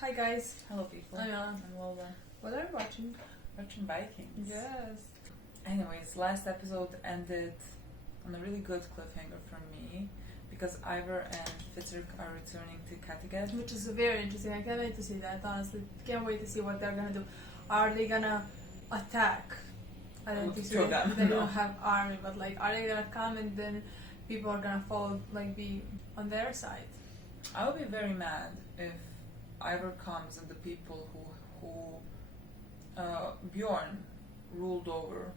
Hi guys. Hello people. Milena. I'm Lola. What are you watching? Watching Vikings. Yes. Anyways, last episode ended on a really good cliffhanger for me because Ivor and Fitzroy are returning to Kattegat. Which is very interesting. I can't wait to see that, honestly. Can't wait to see what they're gonna do. Are they gonna attack? I don't think so. They don't have army, but like, are they gonna come and then people are gonna follow, like, be on their side? I would be very mad if Ivor comes and the people who Bjorn ruled over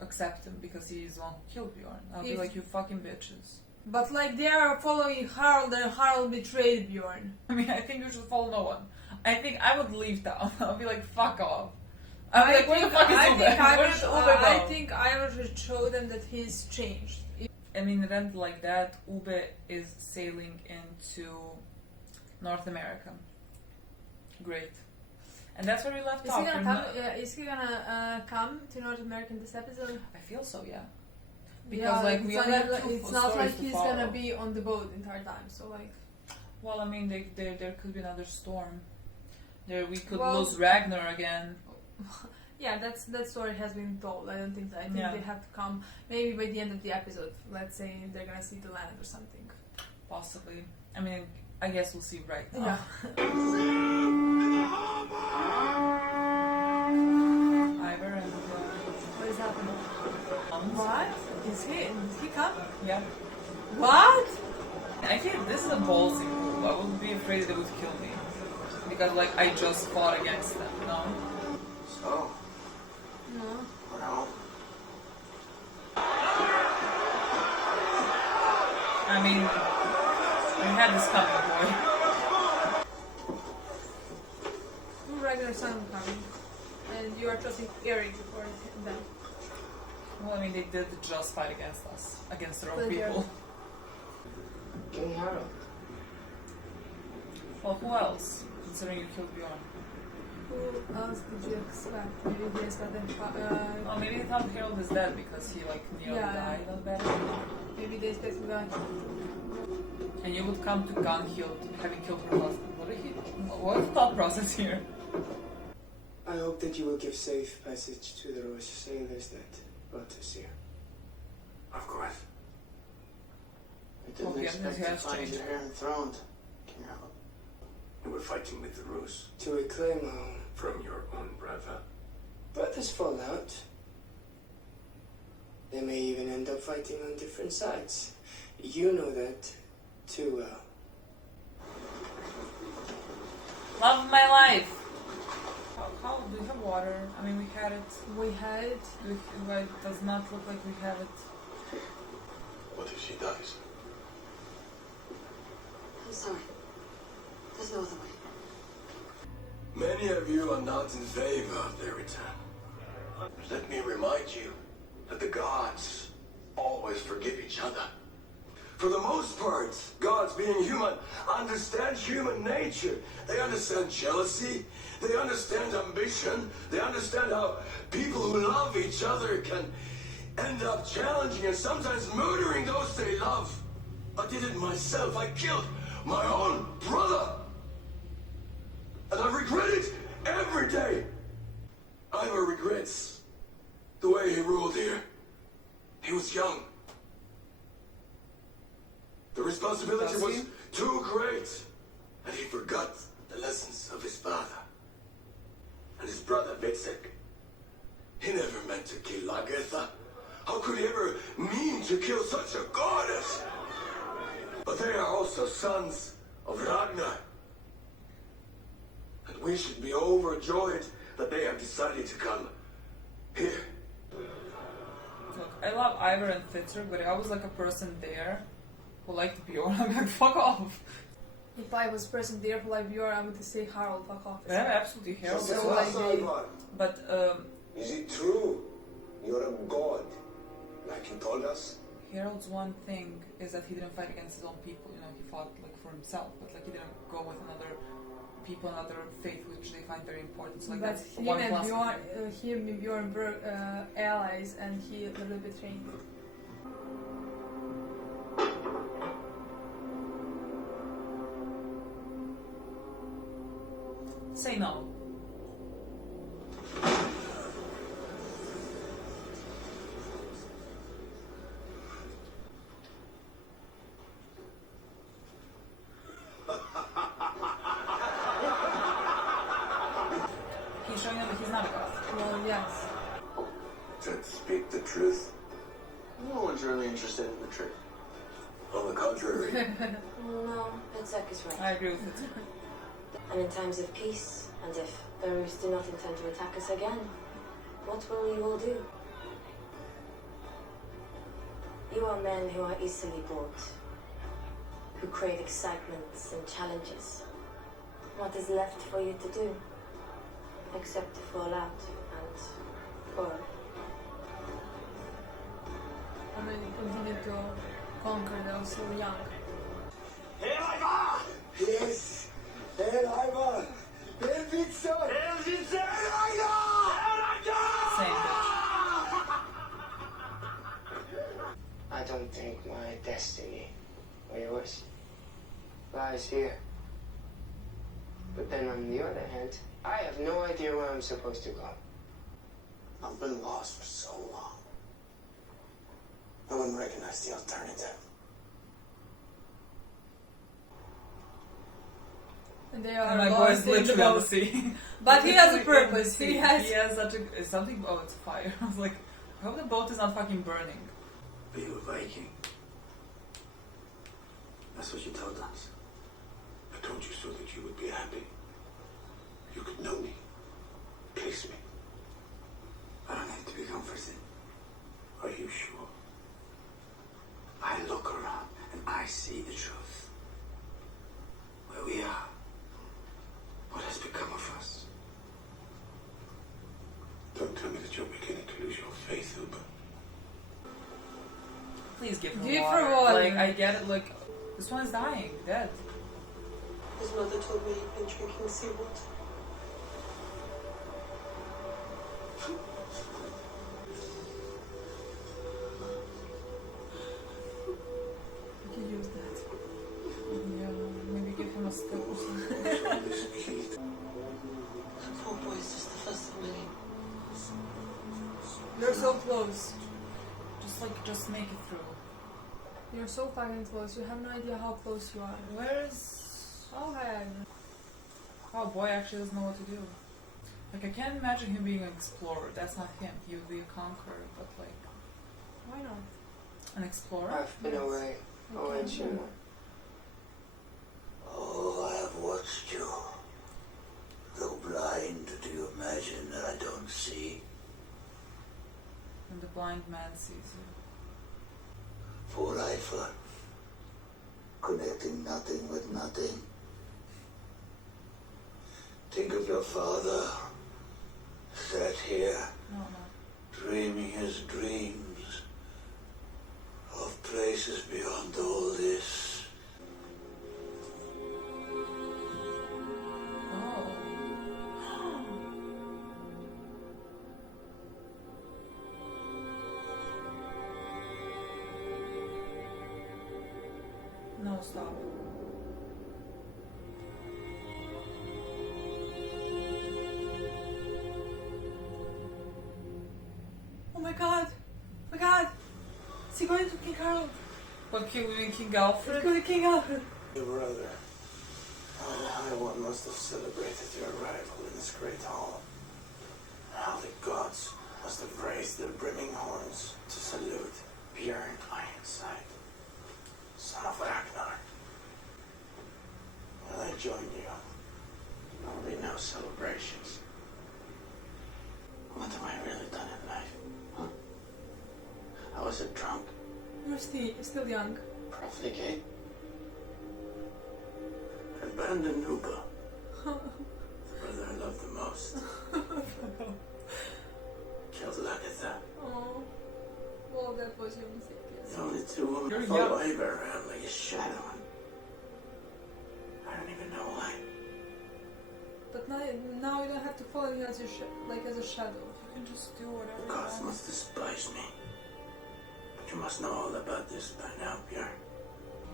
accept him because he's the one who killed Bjorn. I'll be like, you fucking bitches. But like, they are following Harold and Harold betrayed Bjorn. I mean, I think you should follow no one. I think I would leave town. I'll be like, fuck off. I'll be like, where the fuck is Ube? Where's Ube I think Ivor should show them that he's changed. In an event like that, Ube is sailing into North America. Great. And that's where we left off. Is he gonna come to North America in this episode? I feel so, yeah. Because like we only have two it's not like he's follow. Gonna be on the boat the entire time. So like. Well, I mean, there could be another storm. We could lose Ragnar again. Yeah, that story has been told. I don't think so. I think they have to come maybe by the end of the episode. Let's say they're gonna see the land or something. Possibly. I mean, I guess we'll see right now. Yeah. Ivor and what is happening? What? Is he come? Yeah. What? I think this is a ballsy move. I wouldn't be afraid they would kill me. Because like I just fought against them, no? So? No. Well. I mean, we had this coming, boy. Regular sun coming. And you are trusting Eric before them. Well, I mean, they did just fight against us, against their own people. King Harold. Well, who else? Considering you killed Bjorn. Who else did you expect? Maybe he expected. Well, maybe they thought Harold is dead because he like nearly died of that. Maybe they expected that. And you would come to Gunhild having killed her husband. What's the thought process here? I hope that you will give safe passage to those sailors that brought us here. Of course. I didn't expect to find you here enthroned, King Harold. You were fighting with the Rus. To reclaim home. From your own brother. Brothers fall out. They may even end up fighting on different sides. You know that too well. Love of my life! How do we have water? I mean, we had it. We had it. It does not look like we have it. What if she dies? I'm sorry. There's no other way. Many of you are not in favor of their return. Let me remind you that the gods always forgive each other. For the most part, gods, being human, understand human nature. They understand jealousy. They understand ambition. They understand how people who love each other can end up challenging and sometimes murdering those they love. I did it myself. I killed my own brother. And I regret it every day. Ivor regrets the way he ruled here. He was young. The responsibility was too great, and he forgot the lessons of his father. And his brother Vitzek. He never meant to kill Lagertha. How could he ever mean to kill such a goddess? But they are also sons of Ragnar. And we should be overjoyed that they have decided to come here. Look, I love Ivor and Fitzroy, but if I was like a person there who liked Bjorn, I'm like, fuck off. If I was present there who like Bjorn, I would say Harold, fuck off. Yeah, absolutely, Harold. So, but is it true? You're a god, like you told us? Harold's one thing is that he didn't fight against his own people. You know, he fought like for himself, but like he didn't go with another people, another faith which they find very important. So like but that's him one and plus. him and Bjorn were allies, and he a little bit trained. Say no. He's showing them that he's not a god. Well, yes. To speak the truth? No one's really interested in the truth. On the contrary. No, Zach is right. I agree with it. And in times of peace, and if Belarus do not intend to attack us again, what will you all do? You are men who are easily bored, who crave excitements and challenges. What is left for you to do, except to fall out and quarrel? And then you continue to conquer those so young. Herr Leiber! Yes! Herr Leiber! Wer will's so? Herr Leiber! Same bitch. I don't think my destiny, or yours, lies here. But then on the other hand, I have no idea where I'm supposed to go. I've been lost for so long. No one recognized the alternative. And they And are my boy lost is in the literally on the boat. sea. But he has a Literally in the purpose. sea. He has. He has such a. Is something. Oh, it's fire. I was like, I hope the boat is not fucking burning. Are you a Viking? That's what you told us. I told you so that you would be happy. You could know me. Place me. I don't need to be comforted. Are you sure? I look around and I see the truth. Where we are. What has become of us? Don't tell me that you're beginning to lose your faith, Uber. Please give her Give water. her water. Like, I get it. Like, this one is dying, dead. His mother told me he'd been drinking seawater. You can use that. Yeah, maybe give him a step or something. Poor boy is just the first of many. You're so close. Just make it through. You're so fucking close. You have no idea how close you are. Where's... Oh, heck. Oh, boy actually doesn't know what to do. Like, I can't imagine him being an explorer. That's not him. He would be a conqueror, but like... Why not? An explorer? I've been away. Oh, and you know. Oh, I have watched you. Though blind, do you imagine that I don't see? And the blind man sees you. For lifer. Connecting nothing with nothing. Think of your father. Sat here, No. dreaming his dreams of places beyond all this. Oh. No, stop. Oh my god! Oh my god! Is he going to King Harold? What, King He's Alfred? going to King Alfred. Your brother. How one must have celebrated your arrival in this great hall. How the gods must have raised their brimming horns to salute Bjorn Ironside, son of Ragnar. When I join you, there will be no celebrations. What have I really done in life? Huh? I was a drunk, You're still young. profligate, abandoned Uber, the brother I loved the most. Killed Lagatha. Oh. Well, that was your mistake, yes. The only two women You're follow young. Iber around like a shadow. I don't even know why. But now you don't have to follow him as as a shadow. You can just do whatever The you gods want. must despise me. But you must know all about this by now, Bjorn.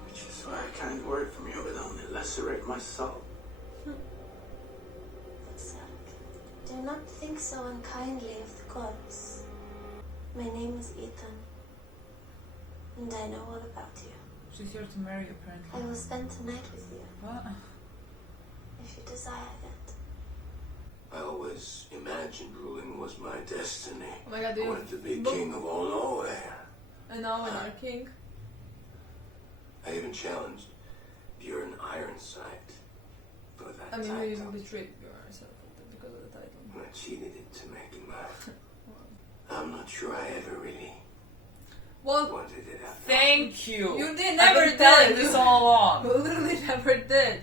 Which is why a kind word from you would only lacerate my soul. Do not think so unkindly of the gods. My name is Ethan, and I know all about you. She's here to marry you, I apparently. will spend tonight with you, What? if you desire it. I always imagined ruling was my destiny. Oh my god, do I you wanted to be king of all nowhere. And now when you're king? I even challenged Bjorn Ironside for that I mean, title. you betrayed yourself because of the title. I cheated into making mine. I'm not sure I ever really Well, wanted it after. Thank you! you did I've never been telling did! this all along! You literally never did!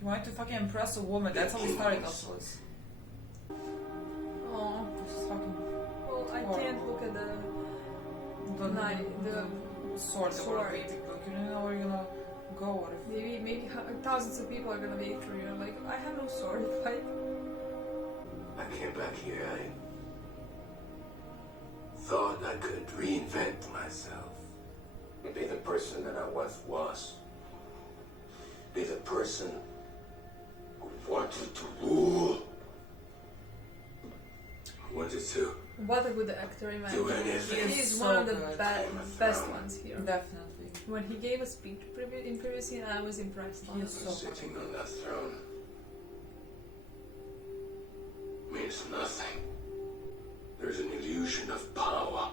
You wanted to fucking impress a woman, that's how we started ourselves. Oh. This is fucking... Well, I can't look at the sword that sword. we're waving. Like, you don't know where you're gonna go or if... maybe thousands of people are gonna wait for you. Like, I have no sword to fight. I came back here, I thought I could reinvent myself. Be the person that I once was. Be the person who wanted to rule. Who wanted to What a good actor, in my do opinion. anything. He is so one of the good. best ones here. Definitely. When he gave a speech in previous scene, I was impressed. He is honestly. so Sitting on that throne means nothing. There's an illusion of power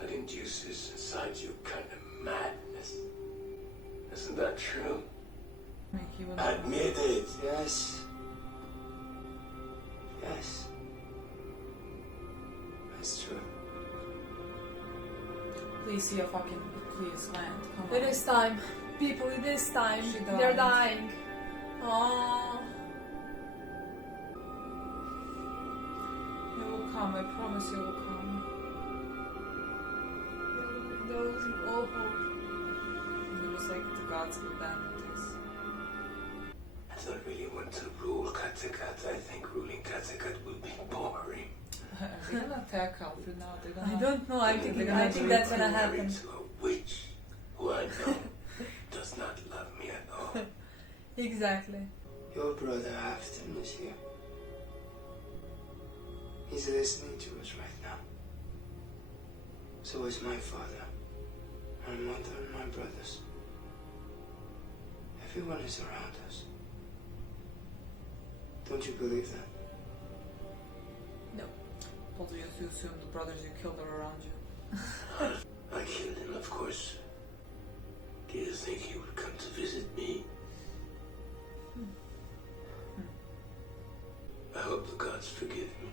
that induces inside you kind of madness. Isn't that true? Make you Admit it. Yes. Yes. That's true. Please see a fucking... Please land. Come on. It is time. People, it is time. She They're died. dying. Oh. You will come, I promise you will come. They're losing all hope. You're just like the gods of abandoned this. I don't really want to rule Kattegat. I think ruling Kattegat will be boring. Are they gonna attack Alfred now? They're I gonna... don't know. I think They're gonna that's gonna Married happen. to a witch who I know does not love me at all. Exactly. Your brother Afton is here. He's listening to us right now. So is my father, my mother, and my brothers. Everyone is around us. Don't you believe that? No. Told you to assume the brothers you killed are around you. I killed him, of course. Do you think he would come to visit me? I hope the gods forgive me.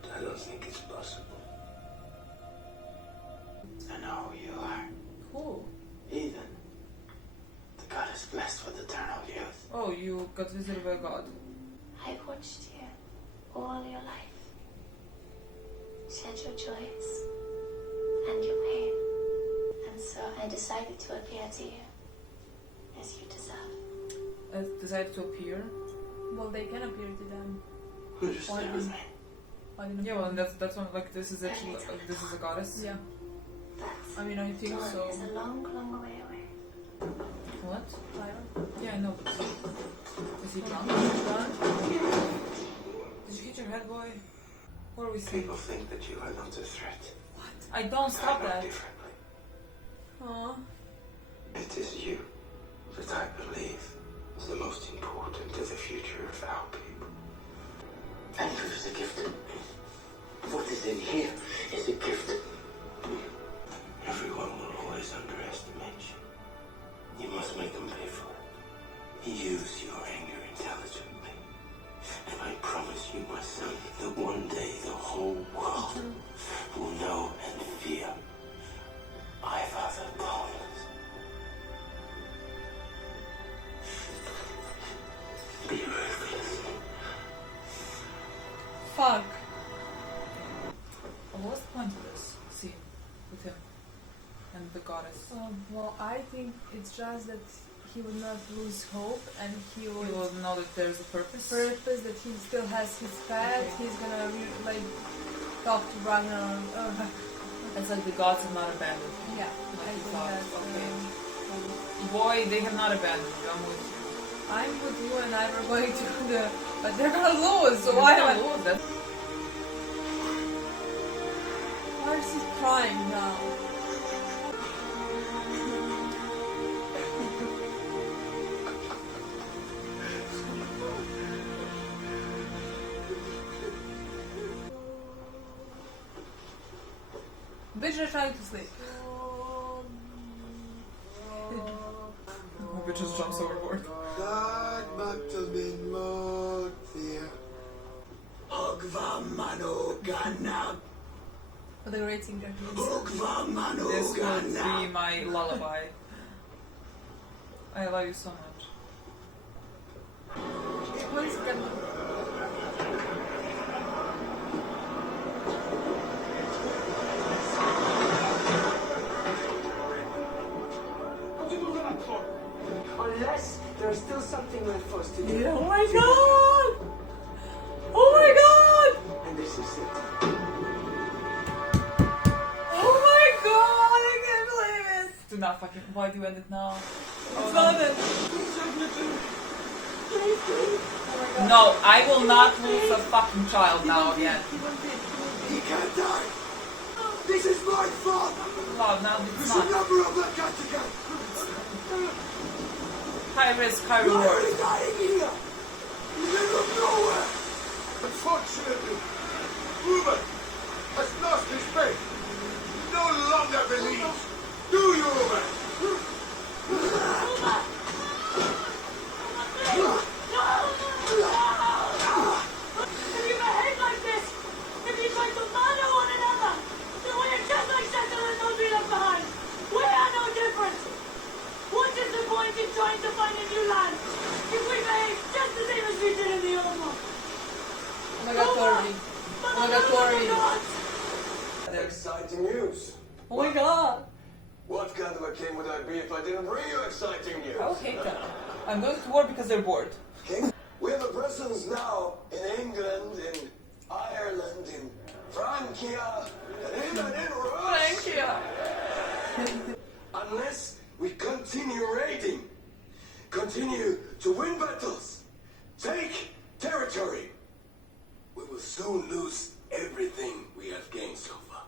But I don't think it's possible. I know who you are. Cool. Ethan. The goddess blessed with eternal youth. Oh, you got visited by God. I watched you all your life. Shared your joys and your pain. And so I decided to appear to you as you deserve. Decided to appear. Well, they can appear to them. Who just stay with me? I don't know. Yeah, well, and that's one. Like, this is actually this is a goddess. Yeah. But I mean, I think Dawn so. is a long, long way away. What? Tyler? Yeah, I know. But is he drunk? Done? Did you hit your head, boy? What are we saying? People think that you are not a threat. I don't stop I know that. differently. Aw. It is you that I believe is the most important to the future of our people. And who's the gifted? What is in here is a gift. Everyone will always underestimate you. You must make them pay for it. Use your anger intelligently. And I promise you, my son, that one day the whole world will know and fear my father Paulus. Be ruthless. Fuck. What was the point of this scene with him and the goddess? Well, I think it's just that he would not lose hope and he He would will know that there's a purpose. purpose that he still has his path. Okay. He's gonna like talk to Ragnar. It's like the gods have not abandoned him. Yeah, Like I he think thought, that's okay. Boy, they have not abandoned you. I'm with you. I'm with you and I were going to the... But they're gonna lose, so why am I... Why is he crying now? Bitch are trying to sleep. Maybe just jumps overboard. What a great singer he is. This would be my lullaby. I love you so much. What is it? Unless there's still something left for us to do. Oh my god! Oh my god! And this is it. Oh my god! I can't believe it! Do not fucking. Why do you end it now? It's not it. No, I will not lose a fucking child now again. He can't die. This is my fault. Wow, now it's There's a not. number of them got to go. High risk, high Why are reward. we dying here? In the middle of nowhere. Unfortunately, Uber has lost his faith. He no longer believes. Do you, Uber? If you behave like this, if you try to murder one another, then we are just like settlers will be left behind. We are no different. What is the point in trying to find a new land if we behave just the same as we did in the old one? Oh my god, Tori. Oh my god, Tori. Exciting news. Oh my god. What kind of a king would I be if I didn't bring you exciting news? I will hate them. I'm going to war because they're bored. King, we have a presence now in England, in Ireland, in Francia, and even in Russia. Unless we continue raiding, continue to win battles, take territory, we will soon lose everything we have gained so far.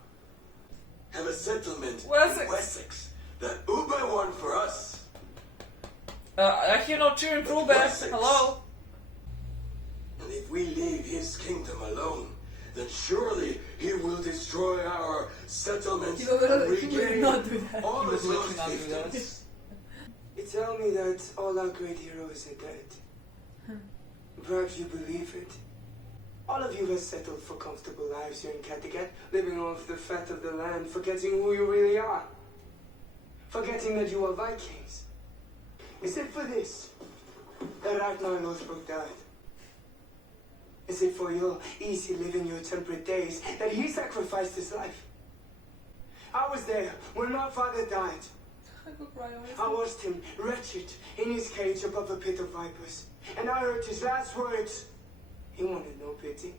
Have a settlement Wessex. in Wessex that Ube won for us. I hear no cheering for Ube. Wessex. Hello? And if we leave his kingdom alone, then surely he will destroy our settlements He will and literally not do that. all He its will lost literally not do that. fiefdoms. You tell me that all our great heroes are dead. Perhaps you believe it. All of you have settled for comfortable lives here in Kattegat, living off the fat of the land, forgetting who you really are. Forgetting that you are Vikings. Is it for this that Ragnar Lothbrok died? Is it for your easy living, your temperate days, that he sacrificed his life? I was there when my father died. I could cry I watched him wretched in his cage above a pit of vipers. And I heard his last words. He wanted no pity.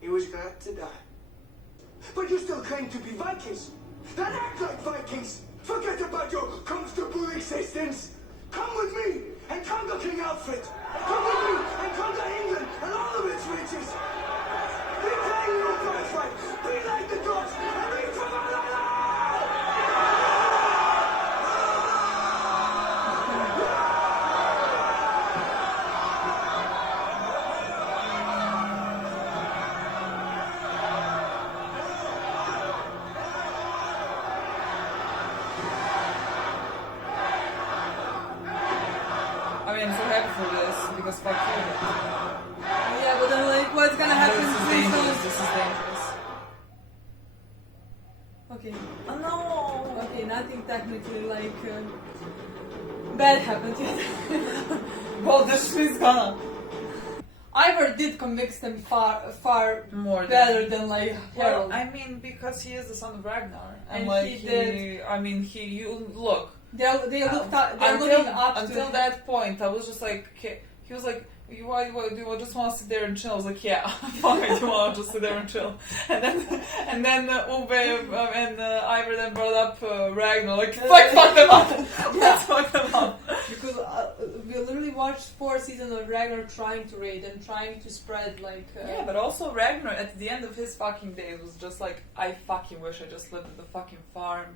He was glad to die. But you still claim to be Vikings. Then act like Vikings. Forget about your comfortable existence. Come with me and conquer King Alfred. Come with me and conquer England and all of its riches. Reclaim your birthright. Be like the gods and reach for Valhalla! I mean, I'm so happy for this because fuck you. Yeah, but then like, what's gonna happen? This is dangerous. This is dangerous. Okay. Oh no! Okay, nothing technically like bad happened yet. Well, this is gonna. Ivor did convince them far More better than like Well, Harold. I mean, because he is the son of Ragnar, and, And like he did- I mean, you look. They looked up. They're Until, looking up until to that point, I was just like, okay. He was like, why do you just want to sit there and chill? I was like, yeah, fine, you want to just sit there and chill. And then Ube and Ivor then brought up Ragnar, like, fuck them up, let's fuck them up. because watched 4 seasons of Ragnar trying to raid and trying to spread like. Yeah, but also Ragnar at the end of his fucking days was just like, I fucking wish I just lived in the fucking farm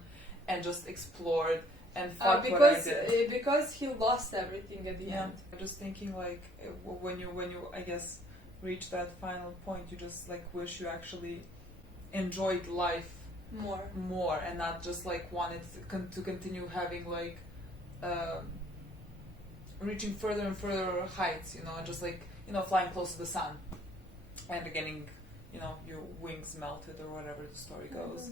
and just explored and fuck what I did. Because he lost everything at the end. I'm just thinking like when you I guess reach that final point, you just like wish you actually enjoyed life more and not just like wanted to continue having like reaching further and further heights, you know, and just like, you know, flying close to the sun and getting, you know, your wings melted or whatever the story goes.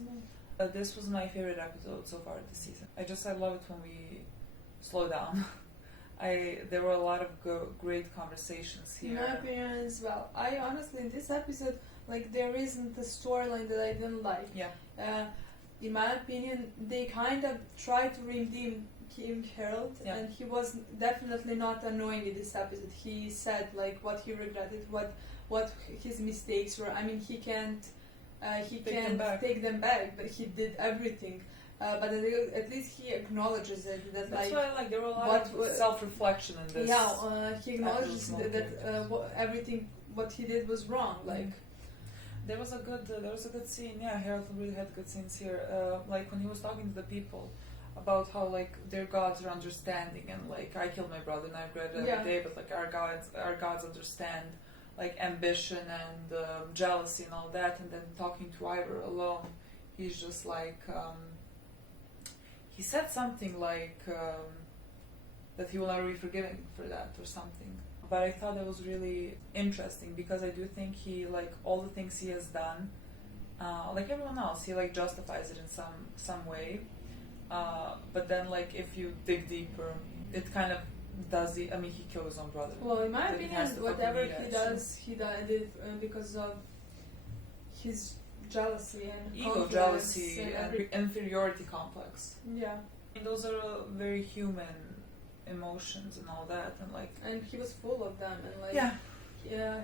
This was my favorite episode so far this season. I love it when we slow down. There were a lot of great conversations here. In my opinion as well. I honestly, in this episode, like, there isn't a storyline that I didn't like. Yeah. In my opinion, they kind of tried to redeem King Harold, and he was definitely not annoying in this episode. He said like what he regretted, what his mistakes were. I mean, he can't take them back, but he did everything. But at least he acknowledges it. That's like why, like there were a lot of self-reflection in this. Yeah, he acknowledges that everything what he did was wrong. Like there was a good scene. Yeah, Harold really had good scenes here. Like when he was talking to the people about how like their gods are understanding, and like I killed my brother and I regret it every day, but like our gods understand like ambition and jealousy and all that. And then talking to Ivor alone, he's just like he said something like that he will never be forgiven for that or something. But I thought that was really interesting because I do think he, like, all the things he has done, like everyone else, he like justifies it in some way. But then, like, if you dig deeper, it kind of does he killed his own brother. Well, in my opinion, whatever he did it because of his jealousy and ego, jealousy, and inferiority complex. Yeah, and those are very human emotions and all that, and he was full of them, and like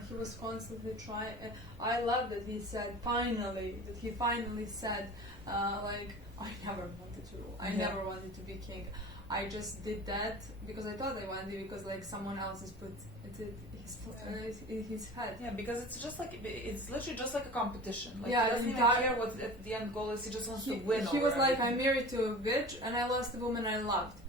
he was constantly trying. I love that he finally said like, I never wanted to rule. I never wanted to be king. I just did that because I thought I wanted, because like someone else has put it in his head. Yeah, because it's literally just like a competition. Like, yeah, he doesn't even care what the end goal is. He just wants to win. He was like, I'm married to a witch and I lost the woman I loved.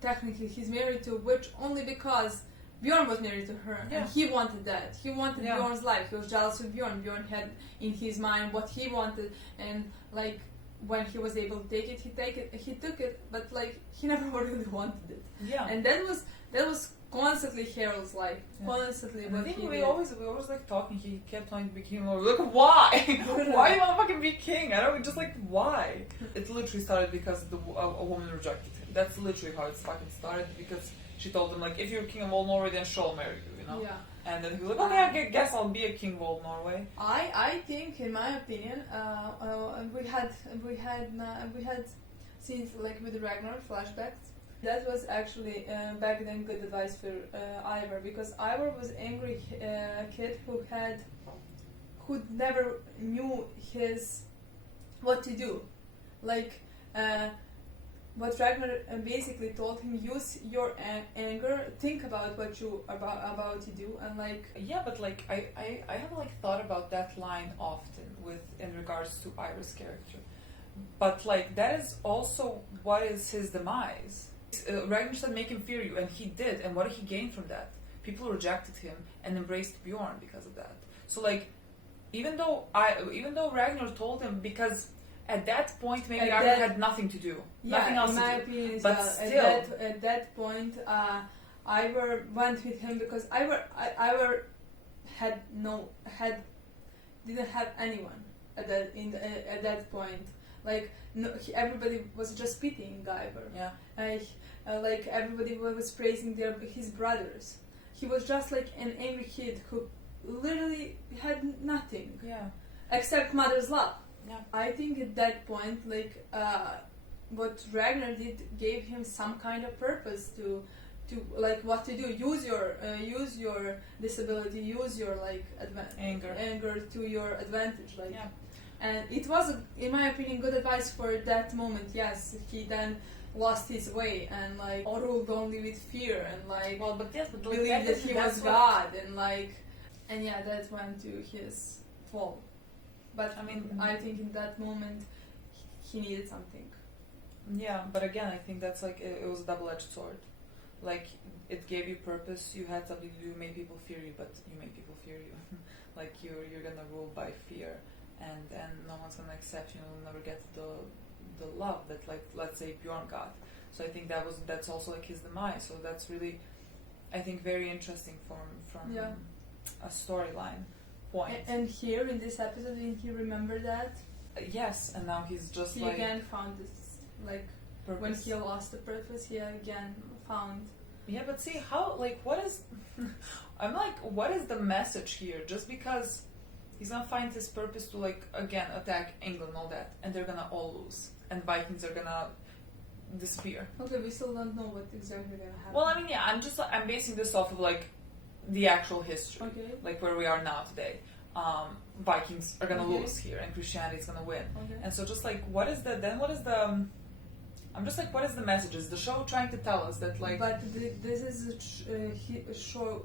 Technically, he's married to a witch only because Bjorn was married to her, and he wanted that. He wanted Bjorn's life. He was jealous of Bjorn. Bjorn had in his mind what he wanted, and like when he was able to take it, he took it, but like he never really wanted it. Yeah, and that was constantly Harold's life. Constantly. And I think we always like talking. He kept wanting to be king. Like, why? Why do you want to fucking be king? I don't just like why. It literally started because a woman rejected him. That's literally how it fucking started, because she told him like, if you're king of all Norway, then she'll marry you, you know. Yeah. And then he was like, okay, I guess I'll be a king of all Norway. I think, in my opinion, we had scenes like with Ragnar flashbacks. That was actually back then good advice for Ivor, because Ivor was an angry kid who never knew what to do. Like what Ragnar basically told him: use your anger, think about what you about to do, and like but like I have like thought about that line often in regards to Ivor's character, but like that is also what is his demise. Ragnar said, make him fear you, and he did. And what did he gain from that? People rejected him and embraced Bjorn because of that. So like, even though Ragnar told him, because at that point maybe Ivor had nothing to do, nothing else in to my do. opinion, but still, at that point, Ivor went with him because Ivor didn't have anyone at that point. Like everybody was just pitying Ivor. Yeah. Like everybody was praising his brothers. He was just like an angry kid who literally had nothing. Yeah. Except mother's love. Yeah. I think at that point, like what Ragnar did gave him some kind of purpose to like what to do. Use your disability. Use your like anger to your advantage. Like. Yeah. And it was, in my opinion, good advice for that moment. Yes, he then lost his way and like ruled only with fear and like well, but yes, but believed that he was God and like, and yeah, that went to his fall. But I mean, I think in that moment he needed something. Yeah, but again, I think that's like it was a double-edged sword. Like it gave you purpose. You had something to do. You made people fear you, but you made people fear you. Like you're gonna rule by fear, and no one's gonna accept you. You'll never get the love that, like, let's say Bjorn got. So I think that's also like his demise. So that's really, I think, very interesting from a storyline point. And here in this episode, didn't he remember that? Yes, and now he's just he like again found this, like purpose. when he lost the purpose, he again found. Yeah, but see how, like, what is I'm like, what is the message here? Just because he's gonna find his purpose to, like, again attack England and all that, and they're gonna all lose, and Vikings are gonna disappear. Okay, we still don't know what exactly gonna happen. Well, I mean, yeah, I'm basing this off of like the actual history, okay. like where we are now today. Vikings are gonna Okay. lose here, and Christianity is gonna win. Okay. And so, just like, what is the? I'm just like, what is the message? Is the show trying to tell us that, like? But this is a show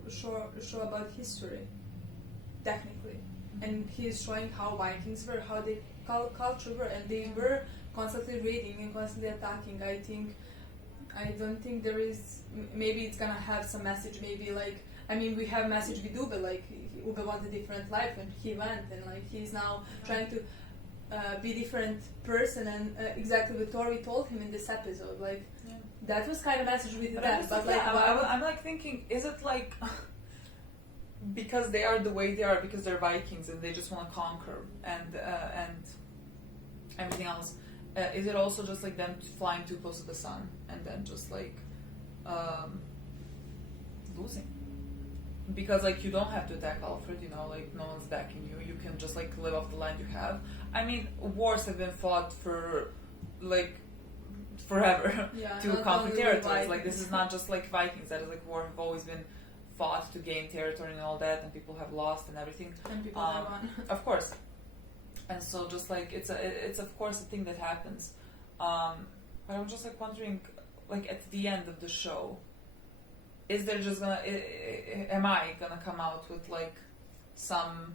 about history, technically, and he's showing how Vikings were, how they culture were, and they were constantly raiding and constantly attacking. I don't think there is. Maybe it's gonna have some message. Maybe like, I mean, we have message with Uwe. Like Uwe wanted a different life, and he went, and like he's now trying to be different person, and exactly what Tori told him in this episode. Like that was kind of message with that. But like, I'm like thinking, is it like because they are the way they are, because they're Vikings and they just want to conquer and everything else? Is it also just like them flying too close to the sun and then just like losing? Because like you don't have to attack Alfred, you know, like no one's backing you. You can just like live off the land you have. I mean, wars have been fought for like forever to conquer territories. Like this is not just like Vikings. That is like war have always been fought to gain territory and all that, and people have lost and everything. And people have won. Of course. And so just like it's of course a thing that happens. But I'm just like wondering, like at the end of the show, is there just gonna am I gonna come out with like some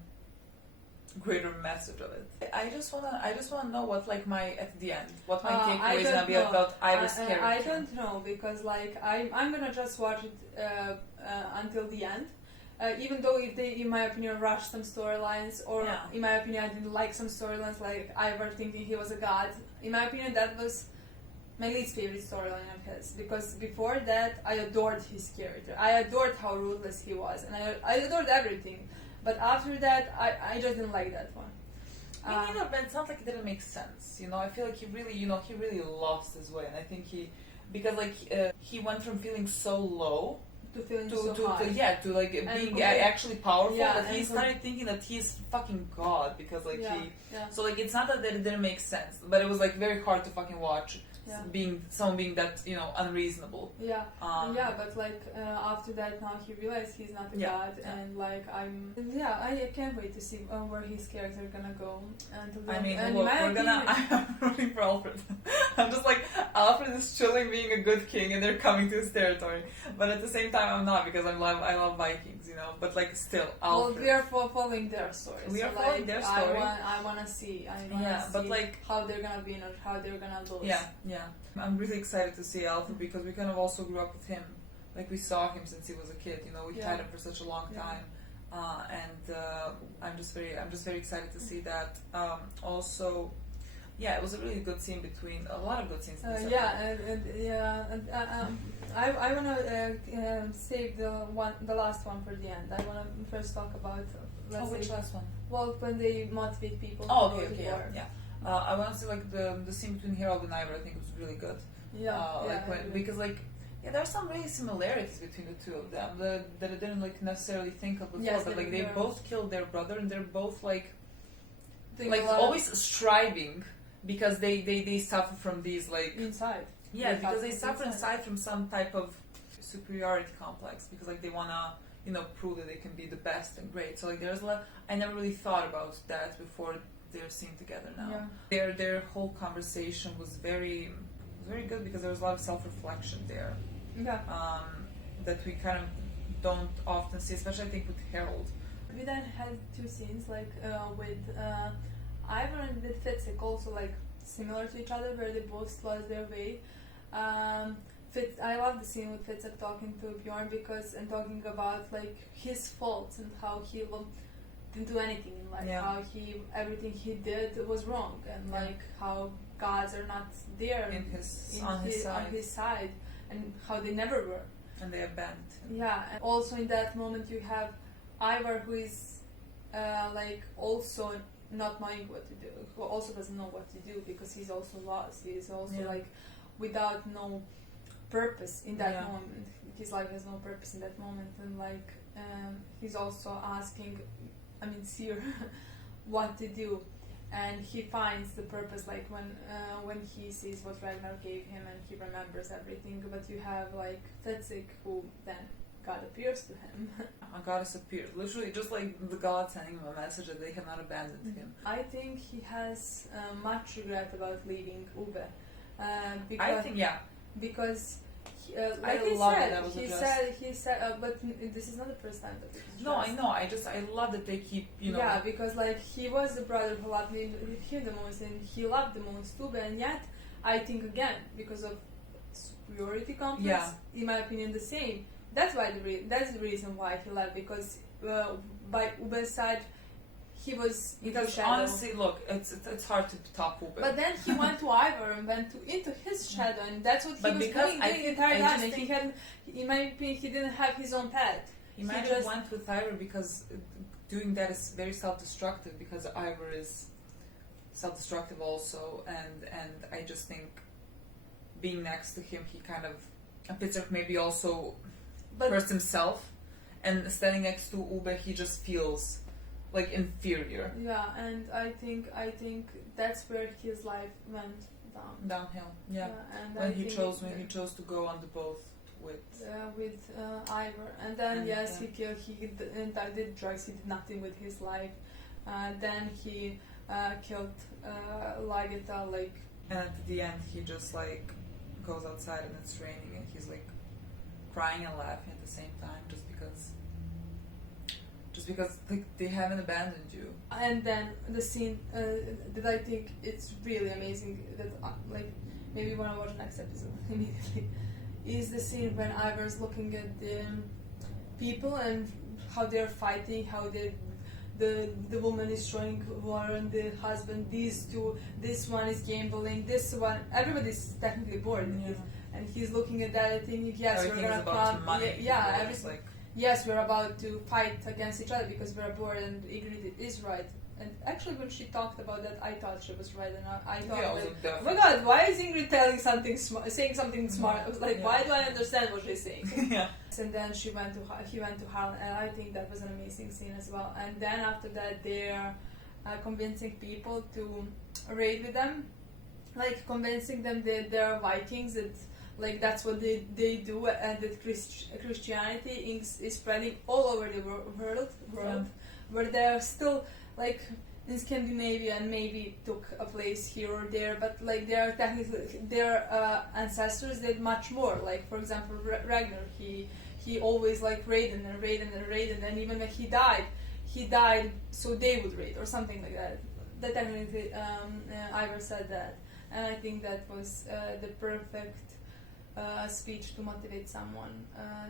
greater message of it? I just wanna know what like my at the end what my takeaway is gonna be about Iris' character. I don't know, because like I'm gonna just watch it until the end. Even though if they, in my opinion, rushed some storylines, or in my opinion, I didn't like some storylines, like Ivor thinking he was a god. In my opinion, that was my least favorite storyline of his, because before that, I adored his character. I adored how ruthless he was, and I adored everything. But after that, I just didn't like that one. Me neither, but it's not like it didn't make sense. You know, I feel like he really lost his way, and I think because he went from feeling so low to feeling so high. To like being actually powerful, yeah, that he started thinking that he's fucking God, because like so like it's not that it didn't make sense, but it was like very hard to fucking watch. Someone being that, you know, unreasonable. But like after that, now he realized he's not a god, and like I can't wait to see where his character gonna go. I mean, look, I'm rooting for Alfred. I'm just like, Alfred is chilling, being a good king, and they're coming to his territory. But at the same time, I'm not, because I love Vikings, you know. But like still, Alfred. Well, we are following their story. We are following their story. I wanna see. But like how they're gonna be or how they're gonna lose. Yeah. I'm really excited to see Alfred, because we kind of also grew up with him. Like we saw him since he was a kid. You know, we had him for such a long time, and I'm just very excited to see that. Also, it was a really good scene between a lot of good scenes. I wanna save the last one for the end. I wanna first talk about. Which last one? Well, when they motivate people. Okay, yeah. I want to see like the scene between Harold and Ivor. I think it was really good. Because there's some really similarities between the two of them that I didn't like necessarily think of before. Yes, but like they both killed their brother, and they're both like always striving, because they suffer from these like inside. Yeah, because they suffer inside from some type of superiority complex, because like they wanna prove that they can be the best and great. So like there's a lot. I never really thought about that before they're seen together now. Their whole conversation was very very good because there was a lot of self-reflection there. Yeah. That we kind of don't often see, especially I think with Harold. We then had two scenes with Ivor and with Fitzik, also like similar to each other, where they both lost their way. I love the scene with Fitzik talking to Bjorn and talking about like his faults and how he didn't do anything in life, how everything he did was wrong, and like how gods are not there on his side, and how they never were. And they abandoned him. Yeah, and also in that moment you have Ivor, who is like also not knowing what to do, who also doesn't know what to do because he's also lost. He is also like without no purpose in that moment. His life has no purpose in that moment, and like he's also asking, Seer, what to do. And he finds the purpose like when he sees what Ragnar gave him and he remembers everything. But you have like Fitzik, who then God appears to him. A goddess appeared, literally just like the god sending him a message that they had not abandoned him. I think he has much regret about leaving Ube. Because like he said, but this is not the first time that it is. No, I know. I love that they keep, Yeah, because like he was the brother who loved him the most, and he loved the most Ube, and yet I think again because of superiority complex, in my opinion, the same. That's the reason why he left, because by Ube's side, he was because honestly, look, it's hard to top Ube. But then he went to Ivor and went into his shadow, and that's what he was doing the entire time. And he had, in my opinion, he didn't have his own path. He might have went with Ivor because doing that is very self-destructive. Because Ivor is self-destructive also, and I just think being next to him, he kind of Pitzer maybe also hurts himself, and standing next to Ube, he just feels like inferior. Yeah, and I think that's where his life went downhill. Yeah, and when he chose to go on the boat with Ivor, and then he did drugs. He did nothing with his life. Then he killed Lageta, and at the end he just like goes outside and it's raining and he's like crying and laughing at the same time just because like they haven't abandoned you. And then the scene that I think it's really amazing that like maybe when I watch the next episode immediately is the scene when Ivor's looking at the people and how they're fighting, how the woman is throwing water on the husband, these two, this one is gambling, this one, everybody's technically bored, and he's looking at that and thinking, yes, we're gonna come, yes, we're about to fight against each other because we're bored, and Ingrid is right. And actually, when she talked about that, I thought she was right, and I thought, oh my God, why is Ingrid saying something smart? I was like, why do I understand what she's saying? And then he went to Harlan, and I think that was an amazing scene as well. And then after that, they're convincing people to raid with them, like convincing them that they're Vikings, that like that's what they do, and that Christianity is spreading all over the world, where they're still like in Scandinavia and maybe took a place here or there, but like they are technically their ancestors did much more. Like for example, Ragnar, he always like raided, and even when he died so they would raid or something like that. That technically Ivor said that, and I think that was the perfect speech to motivate someone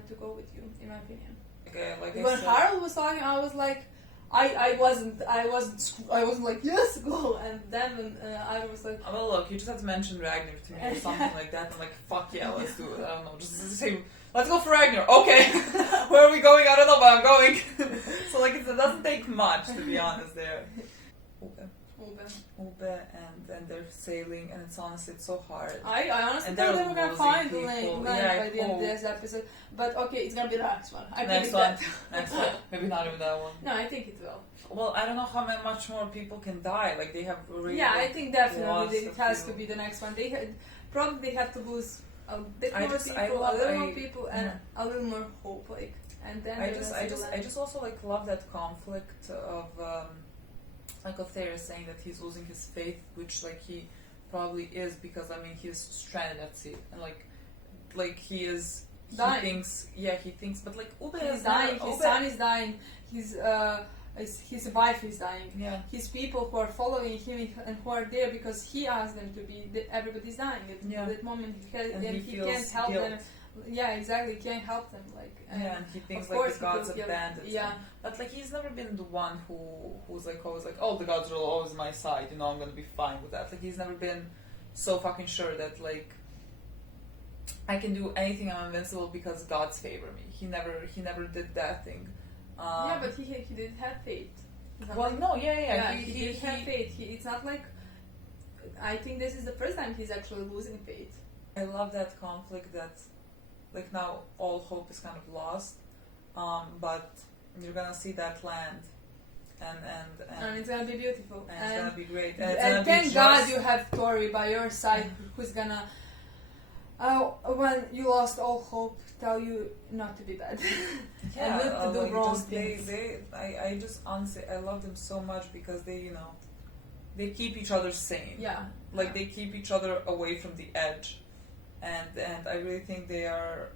to go with you, in my opinion. When Harold was talking, I was like, I wasn't like, yes, go. And then when I was like, oh, well, look, you just have to mention Ragnar to me or something like that. I'm like, fuck yeah, let's do it. I don't know, just say, let's go for Ragnar. Okay, where are we going? I don't know, but I'm going. So like, it doesn't take much, to be honest. There, Ube, and they're sailing, and it's honestly so hard. I honestly thought they were gonna find the land by the end of this episode, but okay, it's gonna be the next one. Next one, maybe not even that one. No, I think it will. Well, I don't know how much more people can die. Like they have really. Yeah, I think definitely it has to be the next one. They have to lose a bit more people, and a little more hope. Like, and then I just also like love that conflict of. Like Othera saying that he's losing his faith, which like he probably is, because I mean he's stranded at sea and like he is. He dying. thinks, but like Ube He's is dying. never, His son is dying. His wife is dying. Yeah. His people who are following him and who are there because he asked them to be. Everybody's dying at that moment. He can't help guilt. them. Yeah, exactly. He can't help them. And he thinks of like course the gods he feels abandoned yeah. him. But like he's never been the one who's like always like, oh, the gods are always my side. I'm gonna be fine with that. Like he's never been so fucking sure that like I can do anything. I'm invincible because gods favor me. He never did that thing. Yeah, but he did have faith. Well, no, yeah. He did have faith. It's not like. I think this is the first time he's actually losing faith. I love that conflict that, like now all hope is kind of lost, but you're gonna see that land, and it's gonna be beautiful. And it's gonna be great. And, and thank God you have Tori by your side, who's gonna. When you lost all hope, tell you not to be bad. Yeah, and not to do like wrong just, things. I just honestly, I love them so much because they keep each other sane. Yeah. Like they keep each other away from the edge, and I really think they are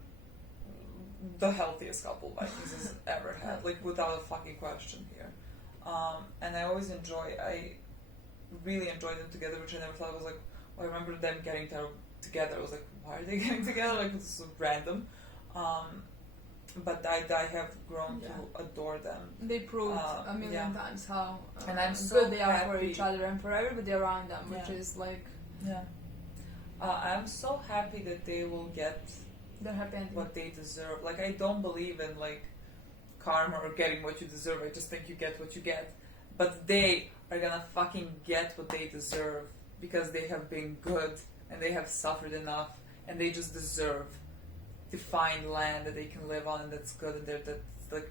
the healthiest couple Vikings has ever had, like without a fucking question here. And I really enjoyed them together, which I never thought was like. Well, I remember them getting together. I was like, why are they getting together? Like it's so random. But I have grown to adore them. They proved a million times how and I'm good so they are happy. for each other and for everybody around them, which is like I'm so happy that they will get the happy ending. What they deserve. Like I don't believe in like karma or getting what you deserve. I just think you get what you get. But they are gonna fucking get what they deserve because they have been good and they have suffered enough and they just deserve to find land that they can live on and that's good and that's like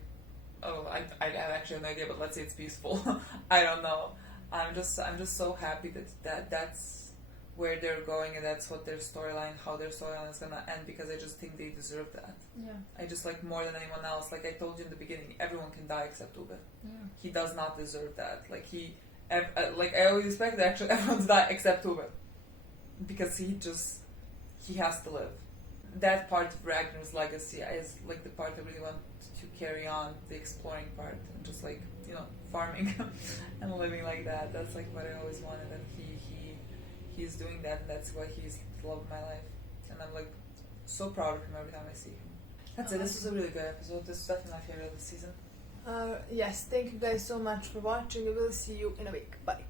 I actually have no idea, but let's say it's peaceful. I don't know. I'm just so happy that that's where they're going and that's what how their storyline is gonna end, because I just think they deserve that. Yeah. I just like more than anyone else. Like I told you in the beginning, everyone can die except Ube. Yeah. He does not deserve that. Like I always expect that actually everyone to die except Ube, because he has to live. That part of Ragnar's legacy is like the part I really want to carry on, the exploring part, and just like farming and living like that. That's like what I always wanted, and he's doing that, and that's why he's the love of my life. And I'm like so proud of him every time I see him. That's it. This was a really good episode. This is definitely my favorite of the season. Yes, thank you guys so much for watching. I will see you in a week. Bye.